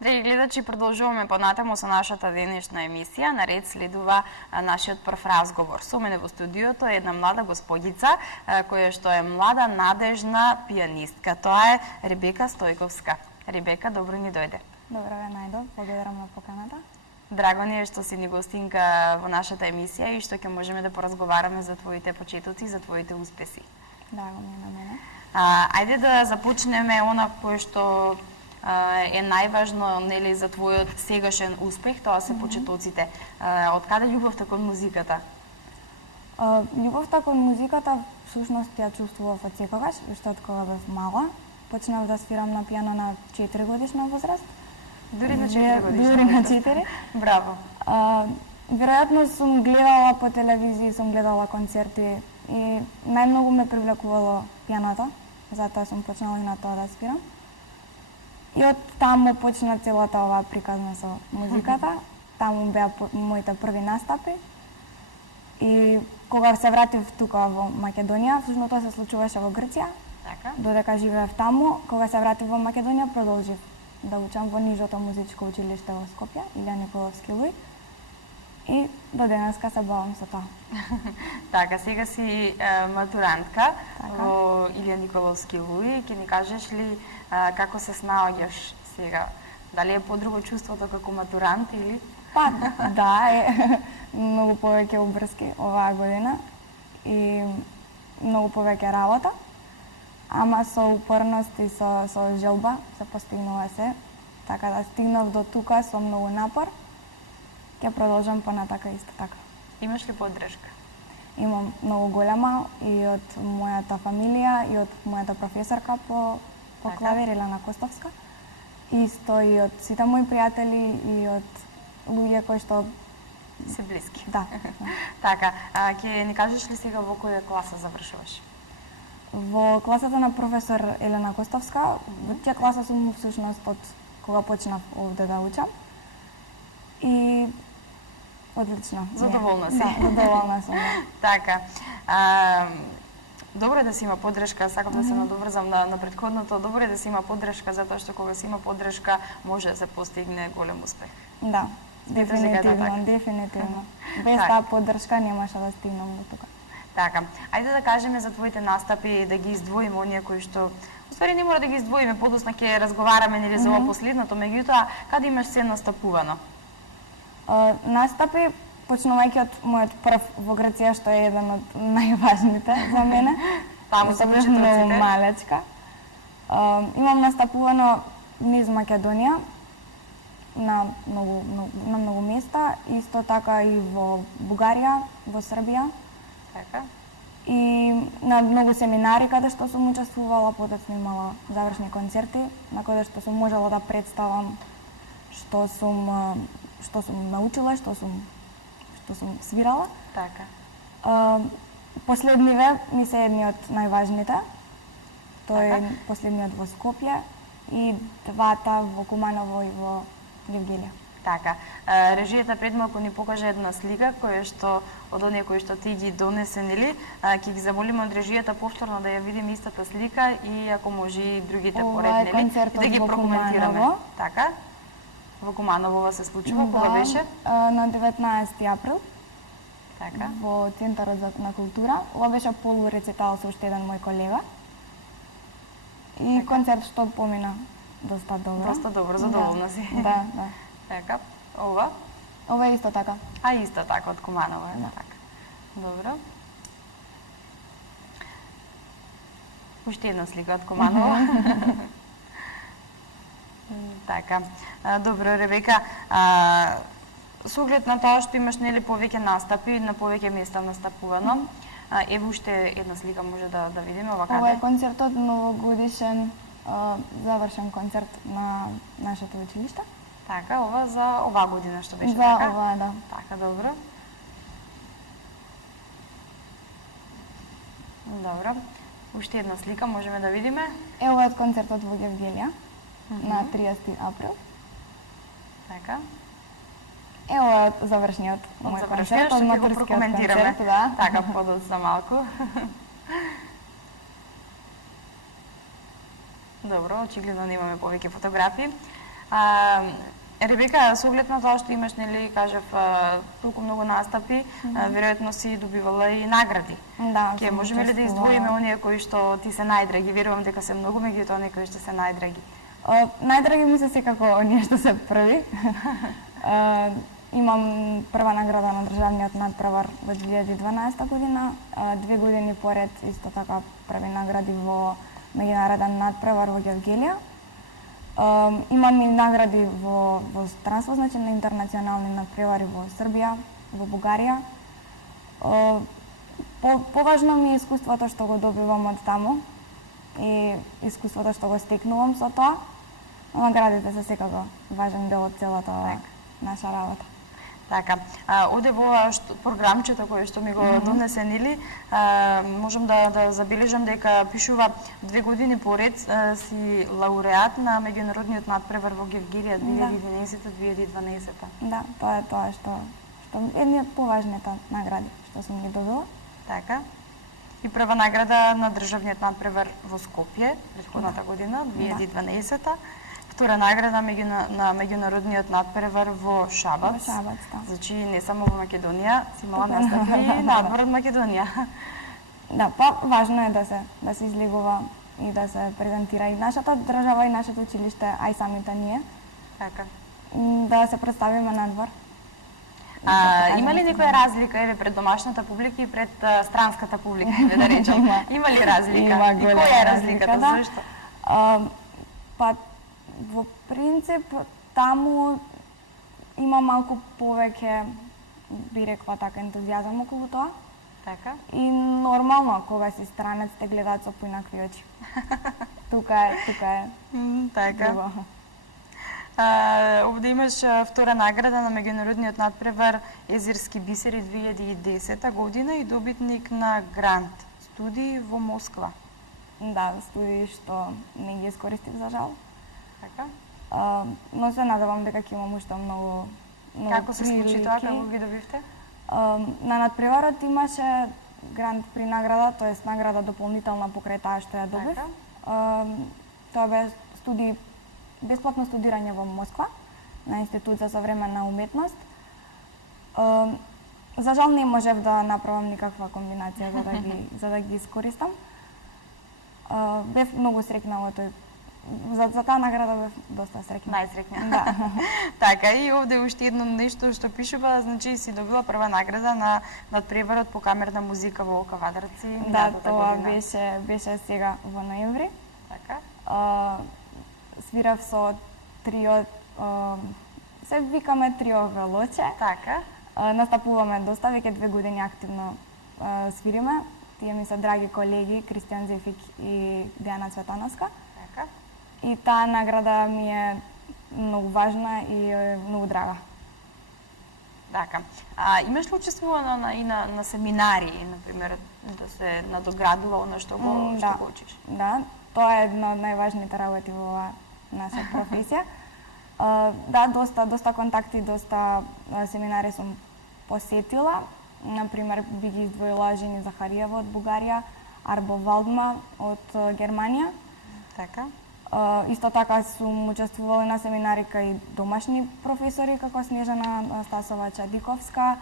Драги гледачи, продолжуваме понатаму со нашата денешна емисија. Наред следува нашиот прв разговор. Со мене во студиото е една млада господица, која што е млада, надежна пианистка. Тоа е Ребека Стојковска. Ребека, добро ни дојде. Добро ве најдов, благодарам на поканата. Драго ни е што си ни гостинка во нашата емисија и што ќе можеме да поразговараме за твоите почетоци, за твоите успеси. Драго ми е на мене. Ајде да започнеме она кое што е најважно, нели, за твојот сегашен успех, тоа се почетоците. Од каде љубовта кон музиката? Љубовта кон музиката всушност ја чувствував од секогаш, уште од кога бев мала. Почнав да свирам на пијано на 4 годишна возраст. Дури на 4 годишна? Дури на 4. Браво. Веројатно сум гледала по телевизија, сум гледала концерти и најмногу ме привлекувало пијаното, затоа сум почнала и на тоа да свирам. И од таму почна целата оваа приказна со музиката. Таму беа моите први настапи. И кога се вратив тука во Македонија, всушност тоа се случуваше во Грција. Така. Додека живеев таму, кога се вратив во Македонија, продолжив да учам во нижото музичко училиште во Скопје, Илија Николовски Луј. И до денеска се бавам со тоа. Така, сега си матурантка Така. во Илија Николовски Луј. Ќе ни кажеш ли како се снаоѓаш сега? Дали е подруго чувството како матурант или? Па, да, е многу повеќе убрски оваа година и многу повеќе работа, ама со упорност и со желба се постигнува се. Така да стигнав до тука со многу напор, ќе продолжам понатака исто така. Имаш ли поддршка? Имам многу голема и од мојата фамилија, и од мојата професорка по Така. клавир, Елена Костовска. Исто и од сите мои пријатели и од луѓе кои што Се блиски. да. Така, ќе ни кажеш ли сега во која класа завршуваш? Во класата на професор Елена Костовска, во таа класа сум всушност од кога почнав овде да учам. И одлично. Задоволна си? Да, задоволна сум. Така. Добро е да се има поддршка, сакам да се надоврзам на претходното. Добро е да се има поддршка, затоа што кога се има поддршка може да се постигне голем успех. Да, Дето сега е така. дефинитивно. Без Так. таа поддршка немаше да стигнам до тука. Така, ајде да кажеме за твоите настапи, да ги издвоиме оние кои што уствари не мора да ги издвоиме, подосна ќе разговараме нели за ова последното, меѓутоа каде имаш се настапувано? Настапи, почнувајќи од мојот прв во Грција, што е еден од најважните за мене. Таму Што се бев многу почетоците. малечка. Имам настапувано низ Македонија, на многу места, исто така и во Бугарија, во Србија Така. и на многу семинари каде што сум учествувала, потоцно имала завршни концерти на кои што сум можела да представам што сум научила, што сум свирала. Така. Последниве ми се едни од најважните. Тој е Така. последниот во Скопје и двата во Куманово и во Гевгелија. Така. Режијата пред малку ни покажа една слика која што од оние кои што ти ги донесе, нели? Ќе ги замолиме од режијата повторно да ја видиме истата слика и ако може и другите Ова поред, е нели? концертот Да ги во прокоментираме. Куманово. Така. Во Куманово ова се случува, кога беше? На 19 април Така. во Центарот на култура. Ова беше полурецитал со уште еден мој колега. И Така. концерт што помина доста добро. Доста добро, задоволна си. Да, да. Така. Ова? Ова е исто така. А исто така од Куманово, е Да. така. Добро. Уште една слика од Куманово. Така. Добро, Ребека. Со оглед на тоа што имаш нели повеќе настапи, на повеќе места настапувано, еве уште една слика може да видиме ова Ова е каде. концертот новогодишен завршен концерт на нашето училиште. Така, ова за оваа година што беше За така? ова, да. Така, добро. Добро. Уште една слика можеме да видиме. Е, ова е концертот во Гевгелија на 30 април. Така. Е, ова е завршниот Од мој завршниот концерт, што од ќе го матурскиот прокоментираме. концерт, да. Така, подот за малку. Добро, очигледно немаме повеќе фотографии. Ребека, со оглед на тоа што имаш, нели, кажав, толку многу настапи, веројатно си добивала и награди. Да, Ке сум можеме ли да учествувала. издвоиме оние кои што ти се најдраги? Верувам дека се многу, меѓутоа оние кои што се најдраги. Најдраги ми се секако оние што се први. Имам прва награда на државниот надпревар во 2012 година, 2 години поред исто така први награди во меѓународен надпревар во Гевгелија. Имам и награди во странство, значи на интернационални надпревари во Србија, во Бугарија. Поважно ми е искуството што го добивам од таму и искуството што го стекнувам со тоа. Наградите се секако важен дел од целата наша работа. Така, оде во програмчето кое што ми го донесе, нели, можам да забележам дека пишува 2 години поред си лауреат на меѓународниот надпревар во Гевгелија 2011-2012. Да, тоа е тоа што едни од поважните награди што сум ги добила. Така. И прва награда на државниот надпревар во Скопје претходната година 2012. Втора награда на меѓународниот надпревар во Шабац. Во Шабац, да. Значи не само во Македонија, си имала настапи и надвор од Македонија. Да, па важно е да се излегува и да се презентира и нашата држава и нашето училиште, а и самите ние. Така. Да се представиме надвор. Има ли некоја разлика пред домашната публика и пред странската публика, да речем? Има ли разлика? Има и голема која е разликата? да. Зашто? Па во принцип таму има малку повеќе, би рекла така, ентузијазам околу тоа. Така. И нормално кога си странец те гледаат со поинакви очи. Тука е. Така. Друго. Овде имаш втора награда на меѓународниот надпревар Езерски бисери 2010 година и добитник на грант студии во Москва. Да, студии што не ги искористив за жал. Така. Но се надевам дека ќе имам уште многу Како се случи прилики. тоа, како ги добивте? На надпреварот имаше грант при награда, тоест награда дополнителна покрај таа што ја добив. Тоа бе бесплатно студирање во Москва на Институт за современна уметност. За жал не можев да направам никаква комбинација за да ги искористам. Бев многу среќна во тој. За таа награда бев доста среќна. Најсреќна. Да. Така, и овде уште едно нешто што пишува, значи си добила прва награда на надпреварот по камерна музика во Кавадарци Да, минатата тоа година. беше сега во ноември. Така. Свирав со трио, се викаме Трио Велоче. Така. Настапуваме доста, веќе 2 години активно свириме. Тие ми се драги колеги, Кристијан Зефик и Диана Цветановска. Така. И таа награда ми е многу важна и многу драга. Така. Имаш ли учествувано и на семинари, например, да се надоградува оно што го учиш? Да, тоа е една од најважните работи во оваа наша професија. Да, доста контакти, доста семинари сум посетила. Например, би ги издвоила Жени Захариева од Бугарија, Арбо Валдма од Германија. Така. Исто така сум учествувала на семинари кај домашни професори како Снежана Стасова Чадиковска,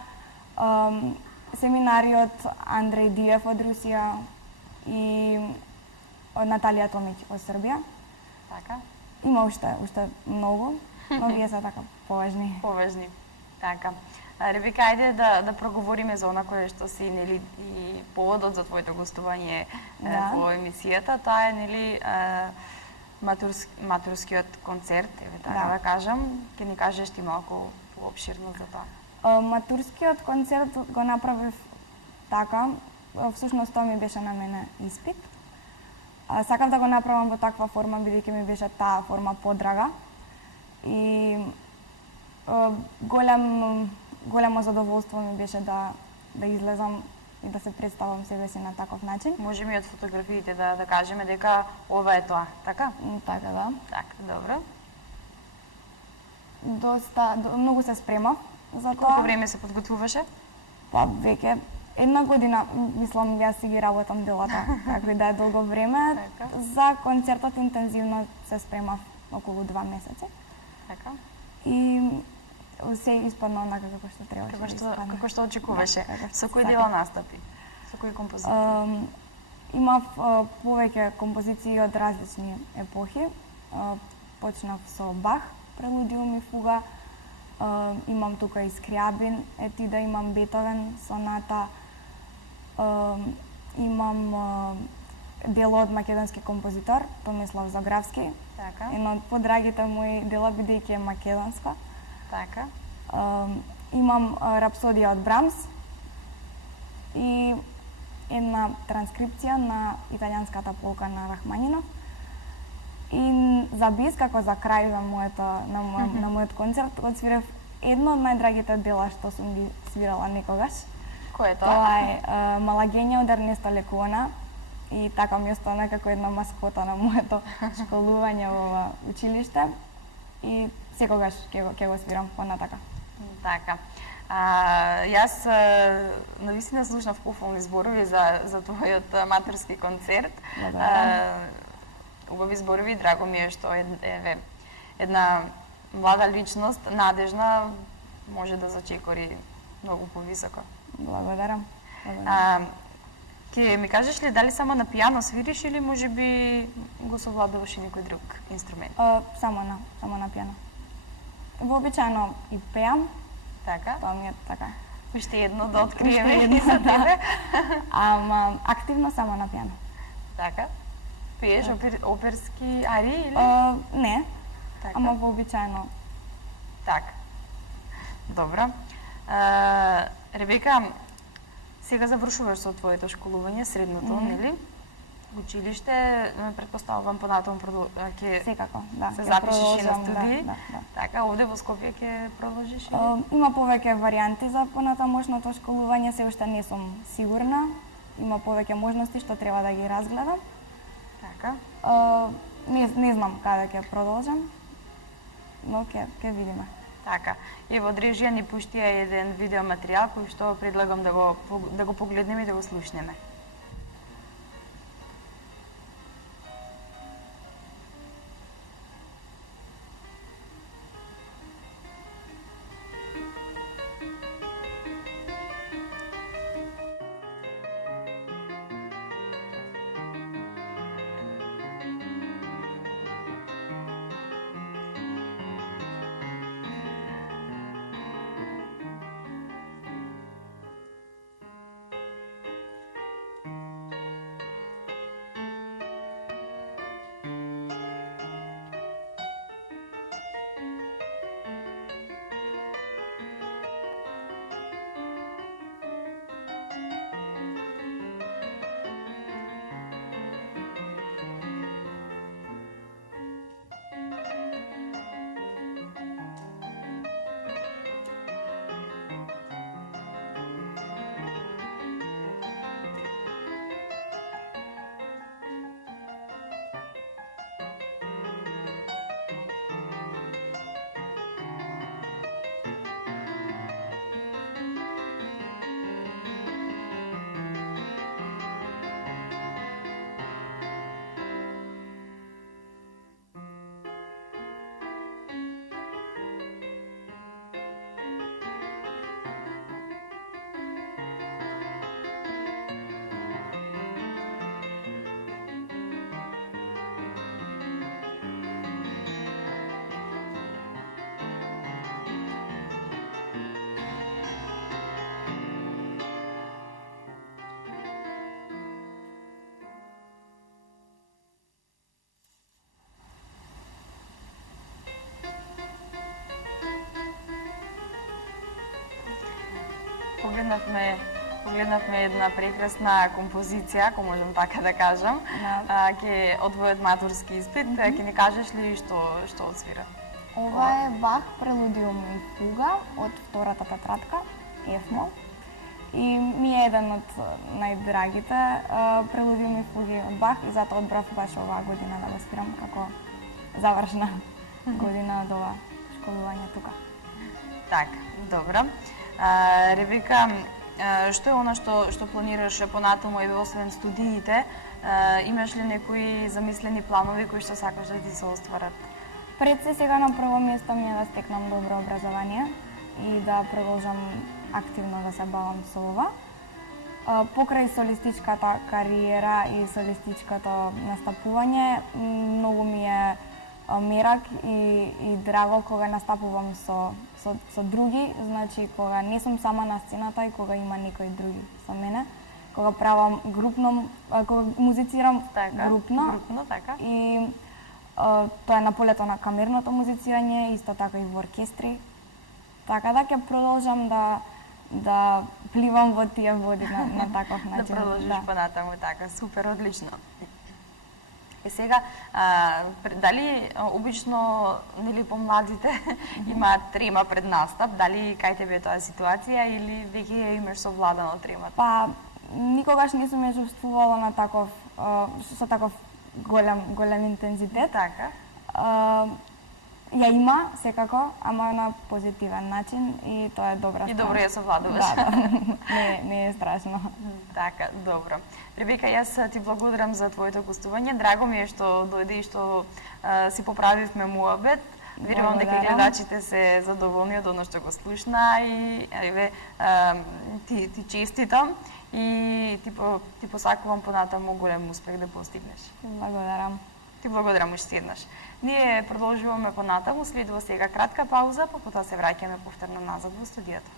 семинари од Андреј Диев од Русија и од Наталија Томиќ од Србија. Така. Има уште многу, но вие се така поважни. Поважни. Така. Ребека, ајде да проговориме за она кое што си, нели, и поводот за твоето гостување во емисијата. Тоа е, нели, матурскиот концерт, така да кажам. Ќе ни кажеш ти малку поопширно за тоа. Матурскиот концерт го направив така, всушност тоа ми беше на мене испит. Сакав да го направам во таква форма, бидејќи ми беше таа форма подрага. И големо задоволство ми беше да излезам и да се представам себе си на таков начин. Можеме и од фотографиите да кажеме дека ова е тоа, така? Така, да. Така, добро. Многу се спремав за тоа. Колку време се подготвуваше? Па, веќе една година, мислам, јас си ги работам делата, како и да е долго време. За концертот интензивно се спремав околу 2 месеци. Така. И се испадна онака како што требаше Како да што испадне. како што очекуваше. Да, како што Со кој сакам. дела настапи? Со кои композиции? Имав повеќе композиции од различни епохи. Почнав со Бах, прелудиум и фуга. Имам тука и Скрябин, етида, имам Бетовен, соната. Имам дело од македонски композитор, Томислав Загравски. Така. Едно од подрагите мои дела, бидејќи е македонска. Така. Имам Рапсодија од Брамс и една транскрипција на италијанската полка на Рахманинов. И за бис, како за крај на мојот концерт, отсвирав едно од најдрагите дела што сум ги свирала некогаш. Кој е тоа? Тоа е Малагења од Ернеста Лекуона и така ми остана како една маскота на моето школување во училиште и секогаш ќе го свирам понатака. Така. Јас навистина слушнав пофални зборови за твојот аматорски концерт. Убави зборови, драго ми е што една млада личност, надежна, може да зачекори многу повисоко. Благодарам. Ке ми кажеш ли дали само на пијано свириш или можеби го совладуваш и некој друг инструмент? Само на пијано. Вообичаено и пеам. Така? Тоа ми е така. Уште едно да откриеме и за тебе. Ама активно само на пијано. Така? Пееш оперски арии или? Не, Така. ама вообичаено. Така. Добро. Ребека, сега завршуваш со твоето школување, средното, нели? Училиште, претпоставувам понатаму ќе Секако, да. се ќе запишеш и на продолжам, студии. Да. Така, овде во Скопје ќе продолжиш? Има повеќе варијанти за понатамошното школување, се уште не сум сигурна. Има повеќе можности што треба да ги разгледам. Така. Не знам каде ќе продолжам, но ќе видиме. Така. И во Дрижија ни пуштија еден видеоматеријал кој што предлагам да го погледнеме и да го слушнеме. Погледнавме една прекрасна композиција, ако можам така да кажам. Ќе од твојот матурски испит, ќе ни кажеш ли што отсвира? Ова е Бах, прелудиум и фуга од втората тетрадка, F-мол. И ми е еден од најдрагите прелудиум и фуги од Бах и затоа одбрав баш оваа година да го свирам како завршна година од ова школување тука. Така, добро. Ребека, што е она што планираш понатаму и освен студиите, имаш ли некои замислени планови кои што сакаш да ти се остварат? Пред се сега на прво место ми е да стекнам добро образование и да продолжам активно да се бавам со ова. Покрај солистичката кариера и солистичкото настапување, многу ми е мерак и драго кога настапувам со други, значи кога не сум сама на сцената и кога има некои други со мене, кога правам групно, кога музицирам групно, така. И тоа е на полето на камерното музицирање, исто така и во оркестри. Така да ќе продолжам да пливам во тие води на таков начин. Да продолжиш понатаму, така, супер, одлично. И сега, дали обично, нели, помладите имаат трема пред настап, дали кај тебе е тоа ситуација или веќе ја имаш совладано тремата? Па, никогаш не сум ја чувствувала на таков, со таков голем интензитет. Така. Ја има, секако, ама на позитивен начин и тоа е добра страна. И добро ја совладуваш. Да, не е страшно. Така, добро. Ребека, јас ти благодарам за твоето гостување. Драго ми е што дојде и што си поправивме муабет. Верувам дека гледачите се задоволни од оно што го слушна и еве ти честитам и ти посакувам понатаму голем успех да постигнеш. Благодарам. Ти благодарам уште еднаш. Ние продолжуваме понатаму, следува сега кратка пауза, па потоа се враќаме повторно назад во студиото.